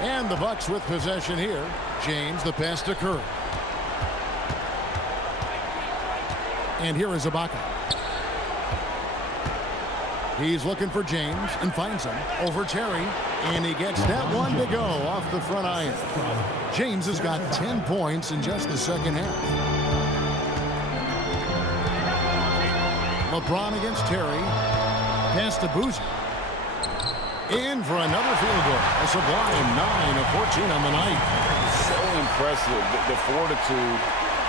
And the Bucks with possession here. James, the pass to Curry. And here is Ibaka. He's looking for James and finds him over Terry. And he gets that one to go off the front iron. James has got 10 points in just the second half. LeBron against Terry. Pass to Boozer. In for another field goal. A sublime 9 of 14 on the night. So impressive. The fortitude,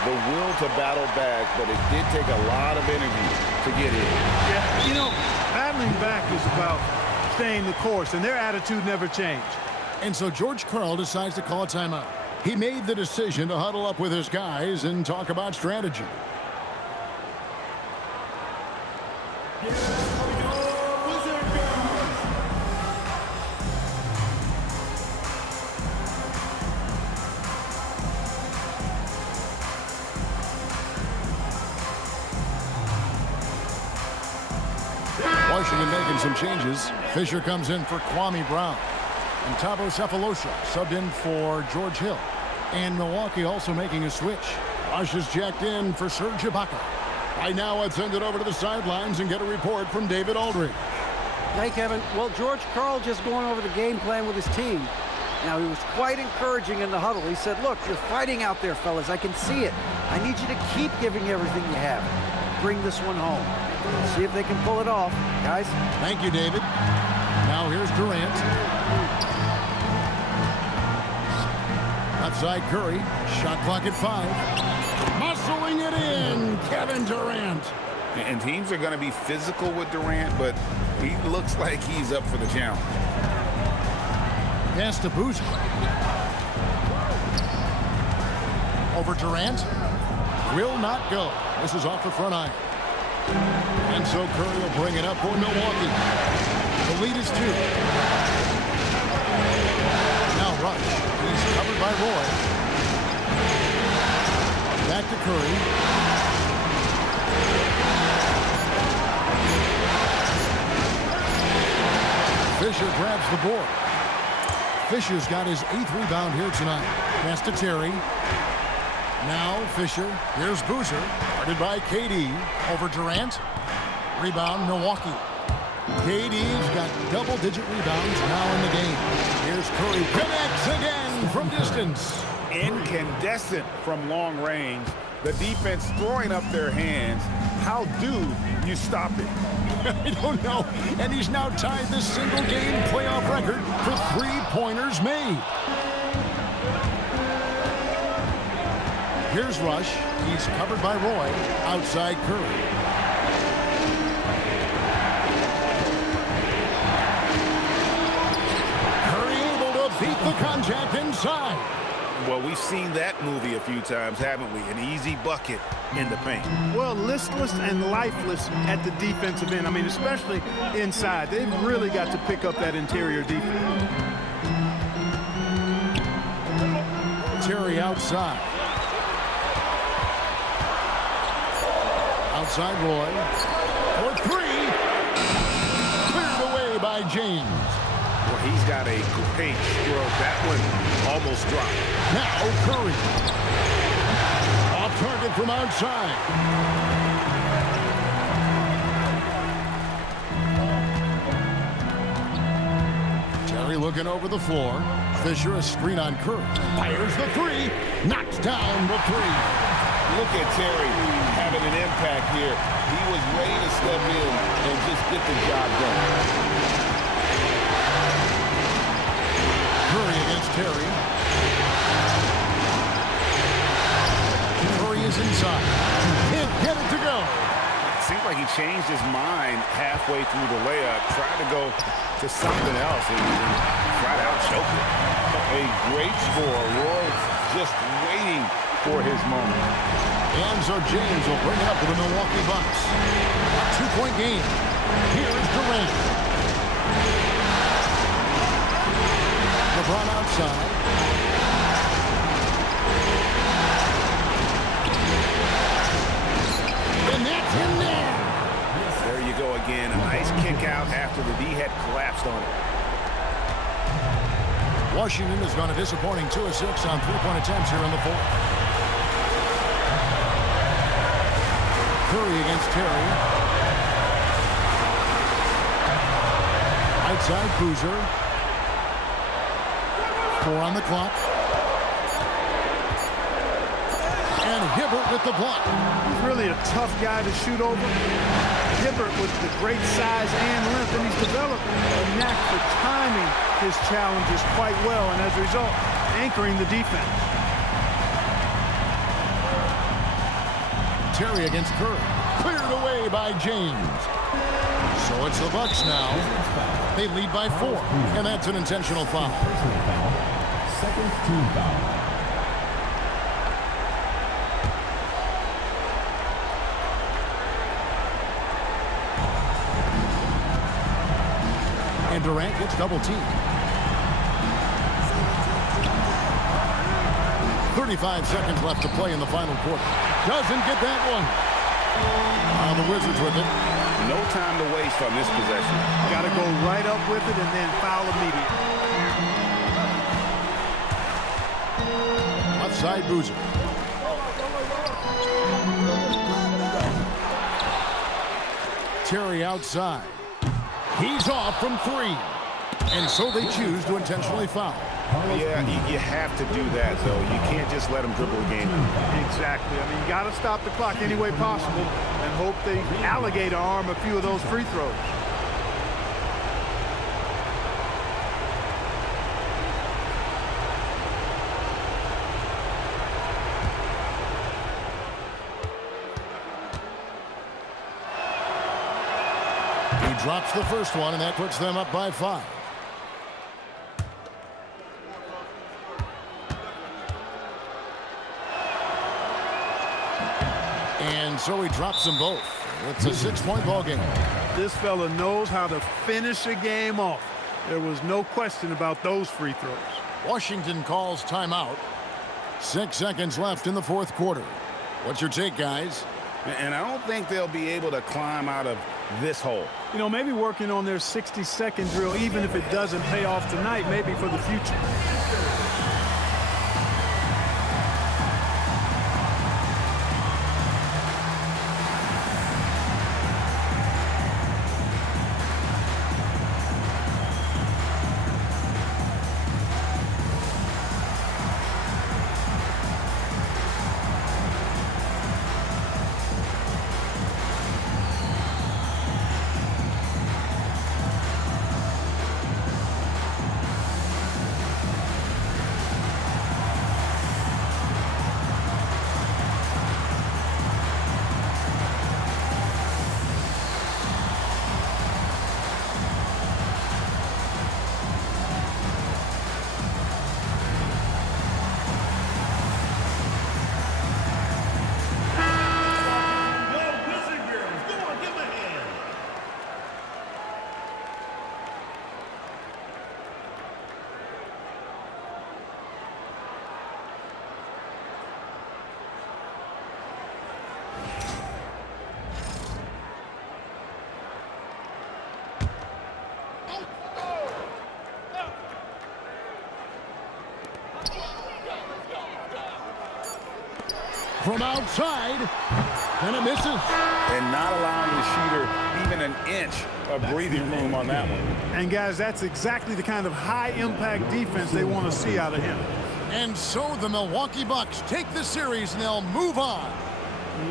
the will to battle back, but it did take a lot of energy to get here. Yeah, you know, battling back is about staying the course, and their attitude never changed. And so George Karl decides to call a timeout. He made the decision to huddle up with his guys and talk about strategy. Washington making some changes. Fisher comes in for Kwame Brown. And Thabo Cephalosha subbed in for George Hill. And Milwaukee also making a switch. Rush is jacked in for Serge Ibaka. Right now, let's send it over to the sidelines and get a report from David Aldridge. Hey, Kevin. Well, George Karl just going over the game plan with his team. Now, he was quite encouraging in the huddle. He said, look, you're fighting out there, fellas. I can see it. I need you to keep giving everything you have. Bring this one home. See if they can pull it off, guys. Thank you, David. Now here's Durant. Outside Curry. Shot clock at 5. Muscling it in, Kevin Durant. And teams are going to be physical with Durant, but he looks like he's up for the challenge. Pass to Boozer. Over Durant. Will not go. This is off the front iron. And so Curry will bring it up for Milwaukee. The lead is 2. Now Rush. He's covered by Roy. Back to Curry. Fisher grabs the board. Fisher's got his 8th rebound here tonight. Pass to Terry. Now Fisher. Here's Boozer. Guarded by KD. Over Durant. Rebound Milwaukee. KD's got double-digit rebounds now in the game. Here's Curry. Connects again from distance. Incandescent from long range. The defense throwing up their hands. How do you stop it? I don't know. And he's now tied the single-game playoff record for three-pointers made. Here's Rush. He's covered by Roy. Outside Curry. Curry able to beat the contact inside. Well, we've seen that movie a few times, haven't we? An easy bucket in the paint. Well, listless and lifeless at the defensive end. I mean, especially inside. They've really got to pick up that interior defense. Terry outside. Outside Roy. For 3. Cleared away by James. Well, he's got a great stroke. That one almost dropped. Now Curry. Off target from outside. Terry looking over the floor. Fisher a screen on Curry. Fires the 3. Knocks down the 3. Look at Terry having an impact here. He was ready to step in and just get the job done. Curry against Terry. Curry is inside. Can't get it to go. It seemed like he changed his mind halfway through the layup, tried to go to something else, and tried out choke it. A great score. Roy just waiting for his moment. And so James will bring it up for the Milwaukee Bucks. A 2-point game. Here's Durant. LeBron outside. And that's in there. There you go again. A nice kick out after the D had collapsed on it. Washington has gone a disappointing 2 of 6 on three-point attempts here in the fourth. Curry against Terry. Outside Boozer. 4 on the clock. And Hibbert with the block. He's really a tough guy to shoot over. Hibbert with the great size and length, and he's developed a knack for timing his challenges quite well, and as a result, anchoring the defense. Terry against Curry. Cleared away by James. So it's the Bucks now. They lead by 4, and that's an intentional foul. Personal foul. Second team foul. And Durant gets double-teamed. 35 seconds left to play in the final quarter. Doesn't get that one. The Wizards with it. No time to waste on this possession. Got to go right up with it and then foul immediately. Left side, Boozer. Terry outside. He's off from 3. And so they choose to intentionally foul. Yeah, you have to do that, though. You can't just let them dribble the game. Exactly. I mean, you got to stop the clock any way possible and hope they alligator arm a few of those free throws. He drops the first one, and that puts them up by 5. And so he drops them both. It's a 6-point ball game. This fella knows how to finish a game off. There was no question about those free throws. Washington calls timeout. 6 seconds left in the fourth quarter. What's your take, guys? And I don't think they'll be able to climb out of this hole. You know, maybe working on their 60-second drill, even if it doesn't pay off tonight, maybe for the future. From outside, and it misses. And not allowing the shooter even an inch of breathing room on that one. And, guys, that's exactly the kind of high-impact defense they want to see out of him. And so the Milwaukee Bucks take the series, and they'll move on.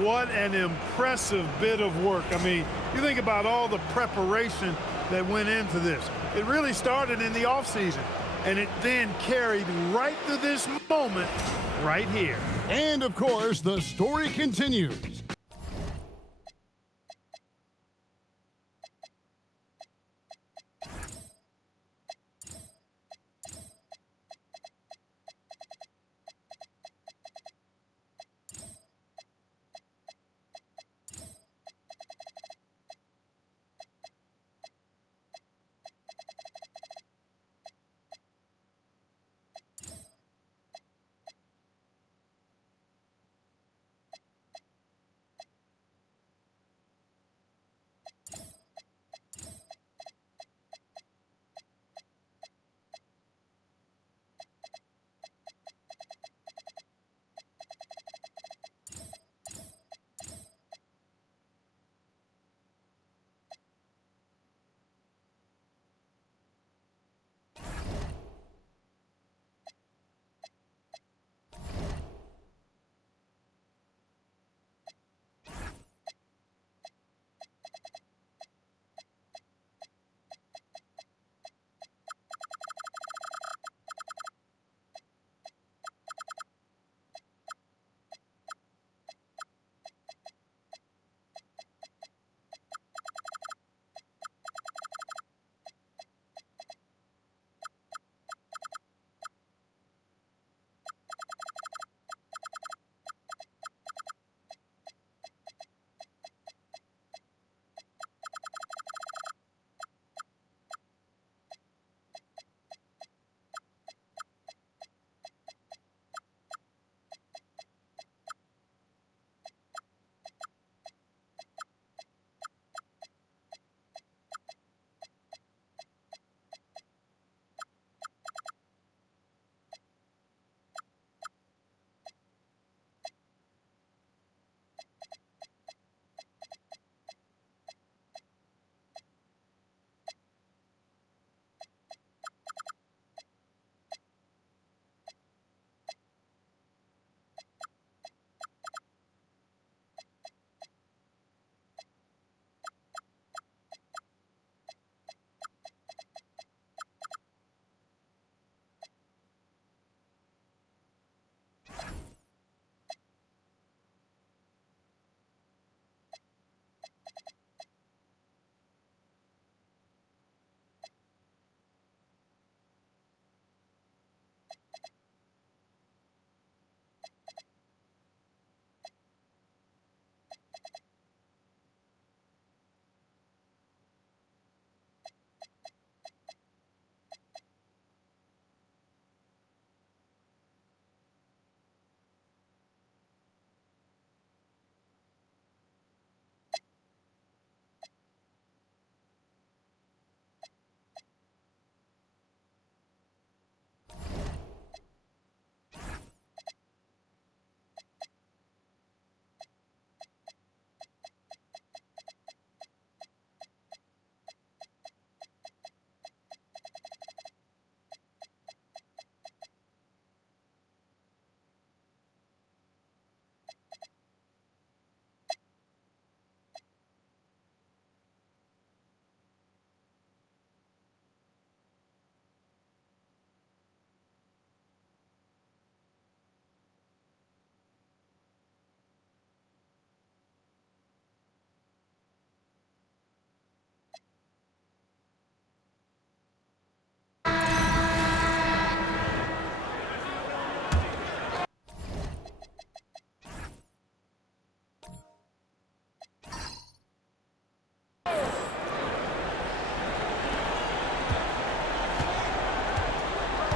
What an impressive bit of work. I mean, you think about all the preparation that went into this. It really started in the offseason, and it then carried right to this moment right here. And, of course, the story continues.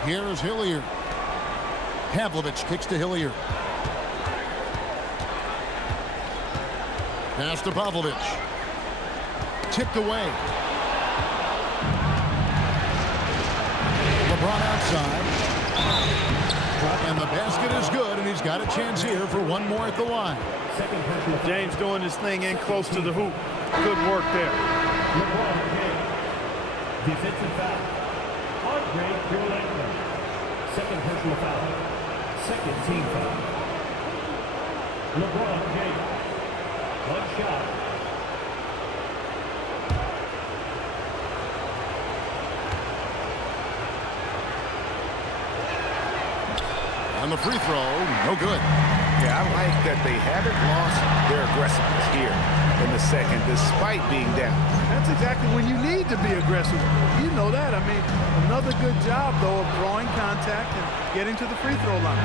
Here's Hilliard. Pavlovich kicks to Hilliard. Pass to Pavlovich. Tipped away. LeBron outside. And the basket is good, and he's got a chance here for one more at the line. James doing his thing in close to the hoop. Good work there. LeBron James. Defensive foul. Andre Kirilenko. Second personal foul. Second team foul. LeBron James. One shot. On the free throw, no good. Yeah, I like that they haven't lost their aggressiveness here in the second, despite being down. That's exactly when you need to be aggressive. You know that. I mean, another good job, though, of drawing contact and getting to the free throw line.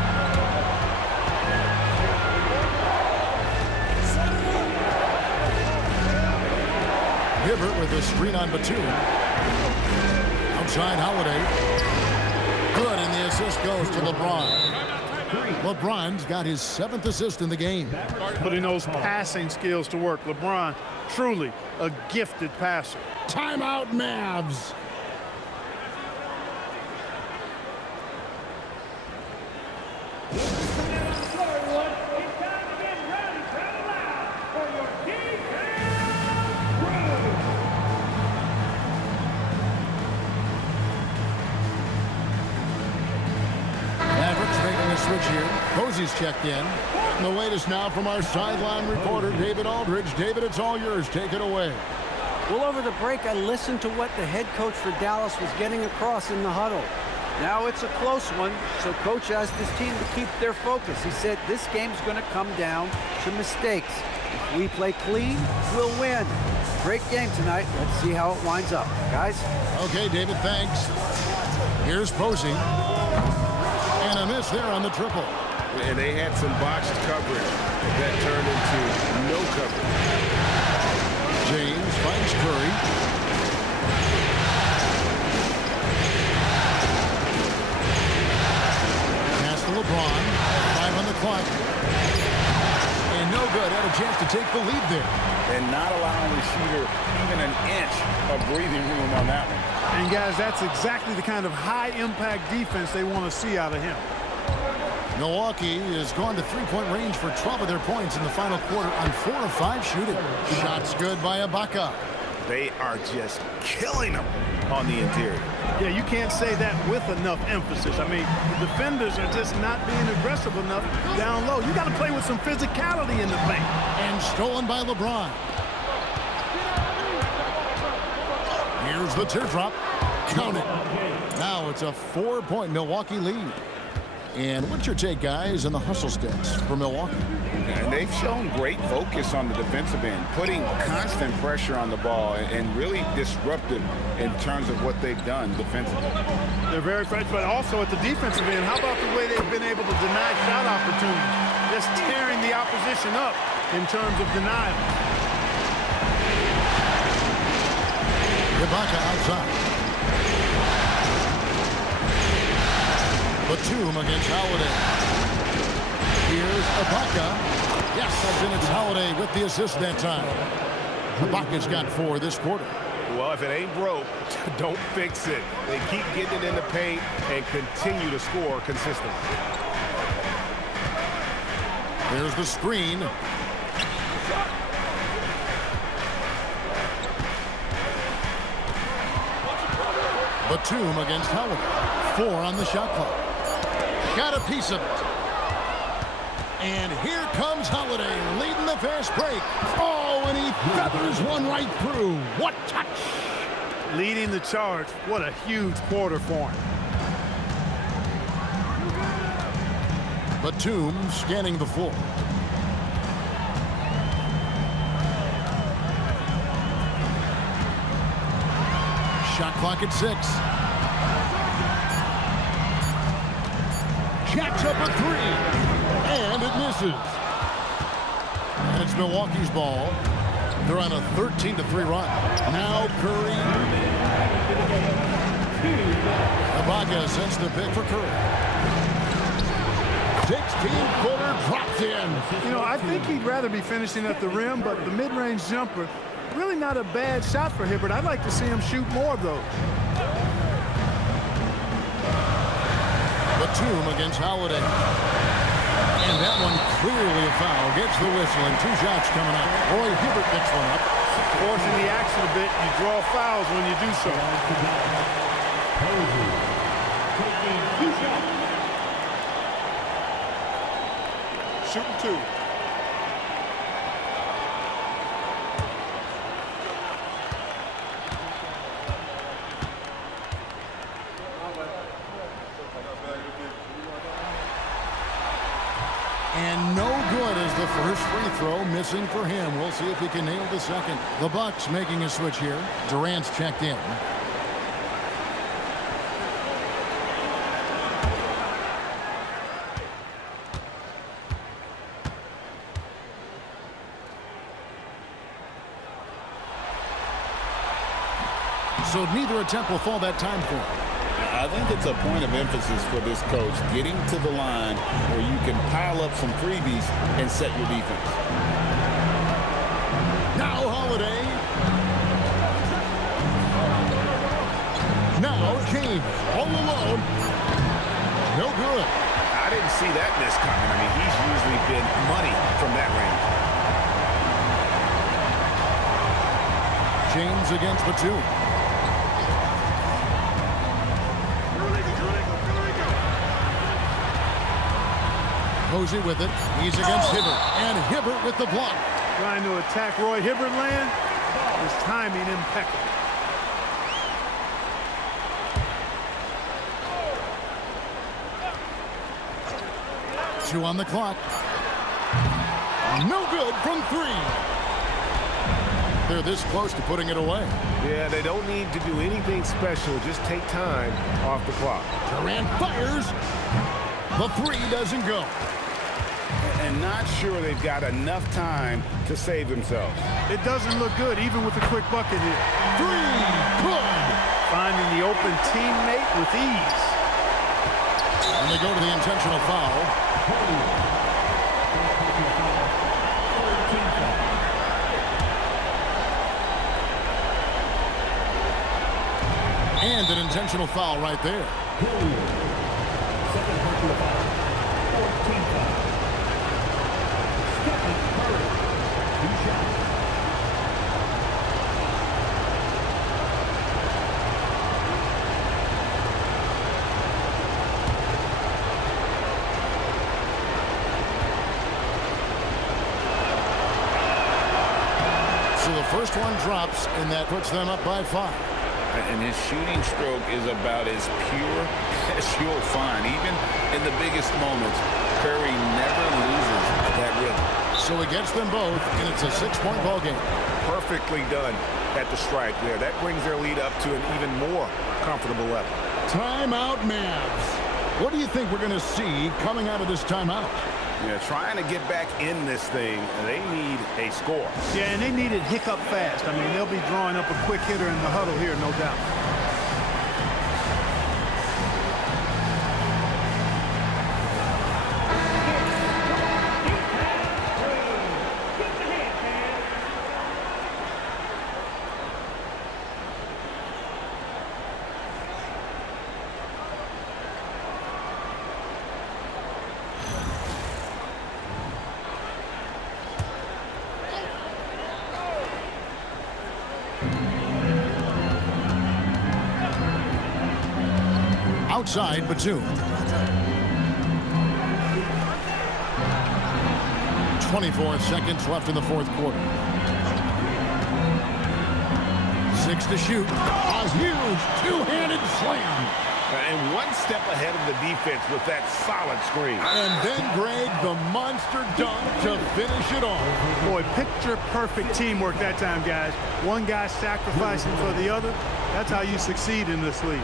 Hibbert with a screen on Batum. Outside Holiday. Good, and the assist goes to LeBron. LeBron's got his 7th assist in the game. Putting those passing skills to work. LeBron, truly a gifted passer. Timeout, Mavs. Switch here. Posey's checked in. And the latest now from our sideline reporter, David Aldridge. David, it's all yours. Take it away. Well, over the break, I listened to what the head coach for Dallas was getting across in the huddle. Now it's a close one, so coach asked his team to keep their focus. He said this game's going to come down to mistakes. If we play clean, we'll win. Great game tonight. Let's see how it winds up. Guys? Okay, David, thanks. Here's Posey. And a miss there on the triple. And they had some botched coverage that turned into no coverage. James finds Curry. Pass to LeBron. 5 on the clock. And no good. Had a chance to take the lead there. And not allowing the shooter even an inch of breathing room on that one. And, guys, that's exactly the kind of high-impact defense they want to see out of him. Milwaukee has gone to three-point range for 12 of their points in the final quarter on 4 of 5 shooting. Shots good by Ibaka. They are just killing them on the interior. Yeah, you can't say that with enough emphasis. I mean, the defenders are just not being aggressive enough down low. You got to play with some physicality in the paint. And stolen by LeBron. Here's the teardrop. Count it. Now it's a 4-point Milwaukee lead. And what's your take, guys, on the hustle stats for Milwaukee? And they've shown great focus on the defensive end, putting constant pressure on the ball and really disruptive in terms of what they've done defensively. They're very fresh, but also at the defensive end, how about the way they've been able to deny shot opportunities? Just tearing the opposition up in terms of denial. Ibaka outside. Batum against Holiday. Here's Ibaka. Yes, and it's Holiday with the assist that time. Ibaka's got 4 this quarter. Well, if it ain't broke, don't fix it. They keep getting it in the paint and continue to score consistently. There's the screen. Batum against Holiday. 4 on the shot clock. Got a piece of it. And here comes Holiday leading the fast break. Oh, and he feathers one right through. What touch! Leading the charge. What a huge quarter for him. Batum scanning the floor. Shot clock at 6. Jacks up a 3. And it misses. And it's Milwaukee's ball. They're on a 13-3 run. Now Curry. Ibaka sends the pick for Curry. 16-footer dropped in. You know, I think he'd rather be finishing at the rim, but the mid-range jumper, really not a bad shot for Hibbert. I'd like to see him shoot more of those. Batum against Holiday. And that one clearly a foul. Gets the whistle and 2 shots coming up. Roy Hibbert picks one up. Forcing the action a bit, you draw fouls when you do so. Taking 2 shots. Shooting 2. And no good as the first free throw missing for him. We'll see if he can nail the second. The Bucks making a switch here. Durant's checked in. So neither attempt will fall that time for him. I think it's a point of emphasis for this coach, getting to the line where you can pile up some freebies and set your defense. Now Holiday. Now James all alone. No good. I didn't see that miss coming. I mean, he's usually been money from that range. James against Batum. Posey with it. He's against Hibbert. And Hibbert with the block. Trying to attack Roy Hibbert land. His timing impeccable. Two on the clock. No good from 3. They're this close to putting it away. Yeah, they don't need to do anything special. Just take time off the clock. Durant fires. The 3 doesn't go. And not sure they've got enough time to save themselves. It doesn't look good, even with a quick bucket here. 3, good. Finding the open teammate with ease. And they go to the intentional foul. And an intentional foul right there. Second personal foul. 14 foul. Stephen Curry. 2 shots. So the first one drops, and that puts them up by 5. And his shooting stroke is about as pure as you'll find. Even in the biggest moments, Curry never loses that rhythm. So he gets them both, and it's a 6-point ball game. Perfectly done at the stripe there. That brings their lead up to an even more comfortable level. Timeout, Mavs. What do you think we're going to see coming out of this timeout? Yeah, trying to get back in this thing, they need a score. Yeah, and they need it hiccup fast. I mean, they'll be drawing up a quick hitter in the huddle here, no doubt. Outside, Batum. 24 seconds left in the fourth quarter. 6 to shoot. A huge two-handed slam. And one step ahead of the defense with that solid screen. And then, Greg, the monster dunk to finish it off. Boy, picture-perfect teamwork that time, guys. One guy sacrificing for the other. That's how you succeed in this league.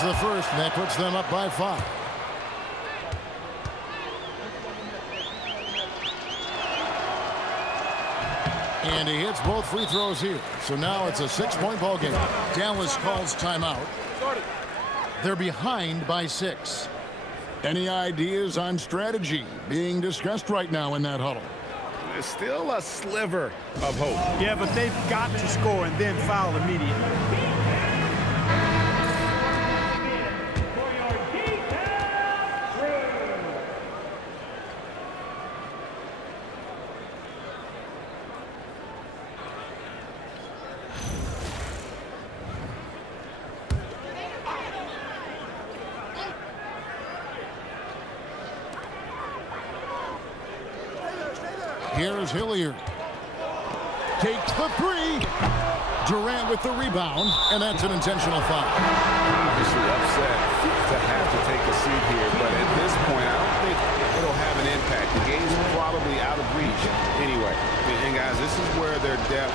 Gets the first, and that puts them up by 5. And he hits both free throws here. So now it's a 6-point ball game. Dallas calls timeout. They're behind by 6. Any ideas on strategy being discussed right now in that huddle? There's still a sliver of hope. Yeah, but they've got to score and then foul immediately. Here's Hilliard. Takes the 3. Durant with the rebound, and that's an intentional foul. Obviously upset to have to take a seat here, but at this point, I don't think it'll have an impact. The game's probably out of reach anyway. And guys, this is where their depth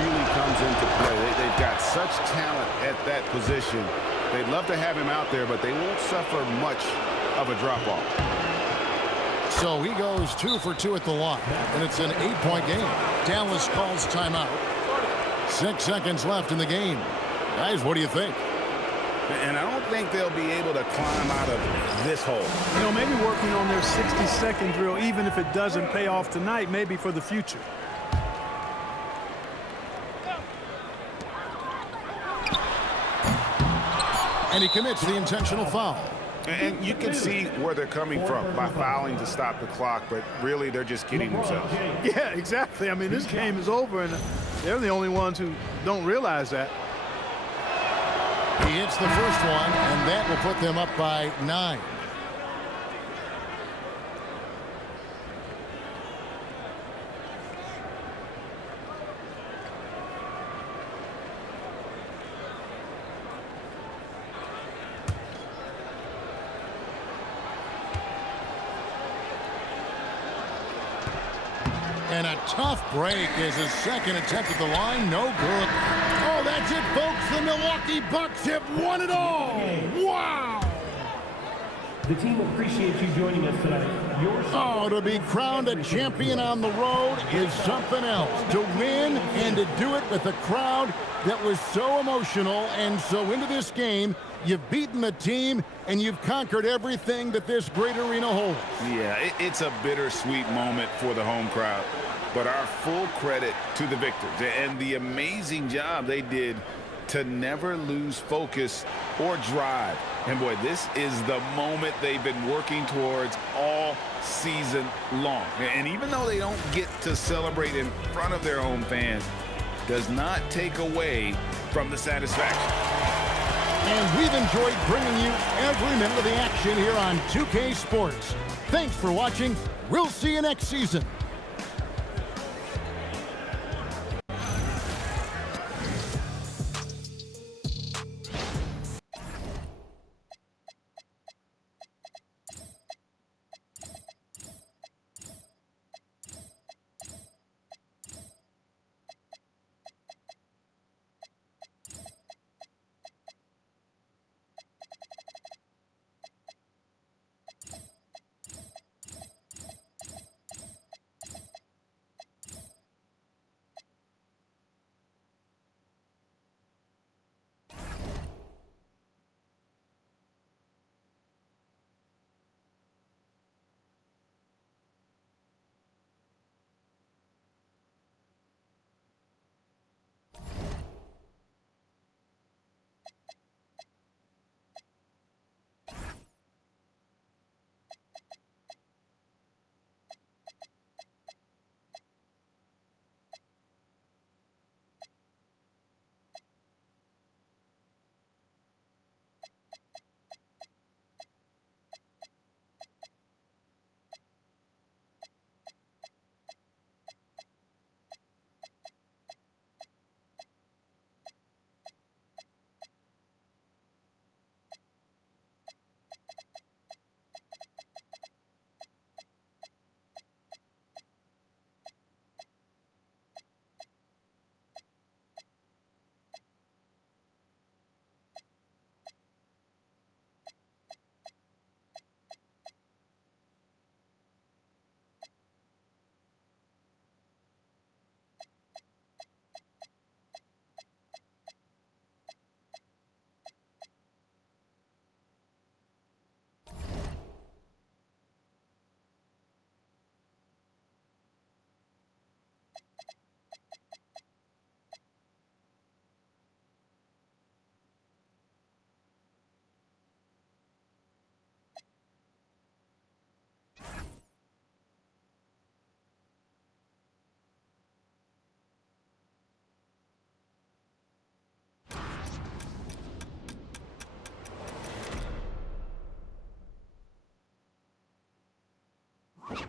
really comes into play. They've got such talent at that position. They'd love to have him out there, but they won't suffer much of a drop-off. So he goes 2 for 2 at the line, and it's an 8-point game. Dallas calls timeout. 6 seconds left in the game. Guys, what do you think? And I don't think they'll be able to climb out of this hole. You know, maybe working on their 60-second drill, even if it doesn't pay off tonight, maybe for the future. And he commits the intentional foul. And you can see where they're coming from by fouling to stop the clock, but really they're just kidding themselves. Yeah, exactly. I mean, this game is over, and they're the only ones who don't realize that. He hits the first one, and that will put them up by 9. And a tough break as his second attempt at the line. No good. Oh, that's it, folks. The Milwaukee Bucks have won it all. Wow. The team appreciates you joining us tonight. Oh, to be crowned a champion on the road is something else. To win and to do it with a crowd that was so emotional and so into this game. You've beaten the team, and you've conquered everything that this great arena holds. Yeah, it's a bittersweet moment for the home crowd. But our full credit to the victors and the amazing job they did to never lose focus or drive. And boy, this is the moment they've been working towards all season long. And even though they don't get to celebrate in front of their home fans, does not take away from the satisfaction. And we've enjoyed bringing you every minute of the action here on 2K Sports. Thanks for watching. We'll see you next season. you